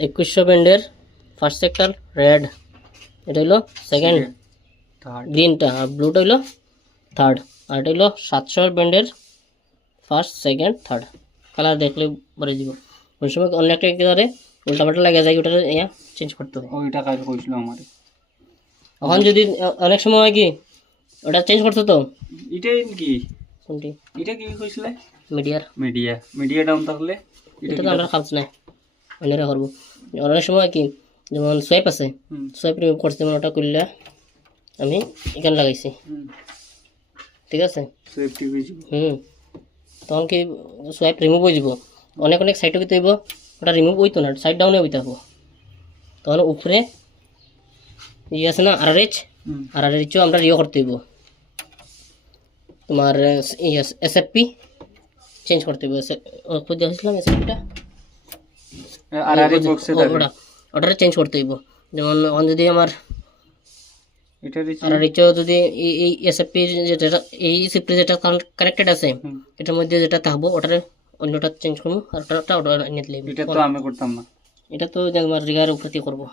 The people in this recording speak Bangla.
2100 ব্যান্ডের ফার্স্ট সেক্টর রেড, এটা হলো সেকেন্ড থার্ড গ্রিনটা, আর ব্লুটা হইলো থার্ড, আর এটা হইলো 700 ব্যান্ডের ফার্স্ট সেকেন্ড থার্ড। কালার দেখলে বলে দিব। ওই সময় অন্য একটা কালারে উল্টাপাল্টা লাগে যায়, ওটা ইয়া চেঞ্জ করতে হবে। ওইটা কাজ কইছিল আমার এখন যদি অনেক সময় হয় কি ওটা চেঞ্জ করতে তো এটাই কি কোনটি এটা কি কইছিলে মিডিয়ার, মিডিয়া ডাউন তাহলে এটা তো আমরা খাবছ না, অন্যরা করবো। অনেক সময় কি যেমন সোয়াইপ আছে, সোয়াইপ রিমুভ করছি, মানে ওটা করলে আমি এখানে লাগাইছি, ঠিক আছে। সেফটি হইছে তখন কি সোয়াইপ রিমুভ হয়ে যাব, অনেক অনেক সাইডও কি হইব, ওটা রিমুভ হইতো না, সাইড ডাউনে হইতে হবো। তখন উপরে ইয়ে আছে না আরআরএইচও আমরা ইয়ে করতে হইব, তোমার এসএফপি চেঞ্জ করতে হইব। খুঁজে দেখছিলাম এসএফপিটা, আরআরএ বক্সে থাকে ওটা চেঞ্জ করতে হইব। যেমন এখন যদি আমার এটা দিছি আরআরএইচও যদি এই এসএফপি যেটা এই সিফটি যেটা কানেক্টেড আছে এটার মধ্যে যেটা থাকবো ওটার অন্যটা চেঞ্জ করবো, আর ওটা এনে দিলে এটা তো আমি করতাম না, এটা তো আমার রিগার উপরে করবো।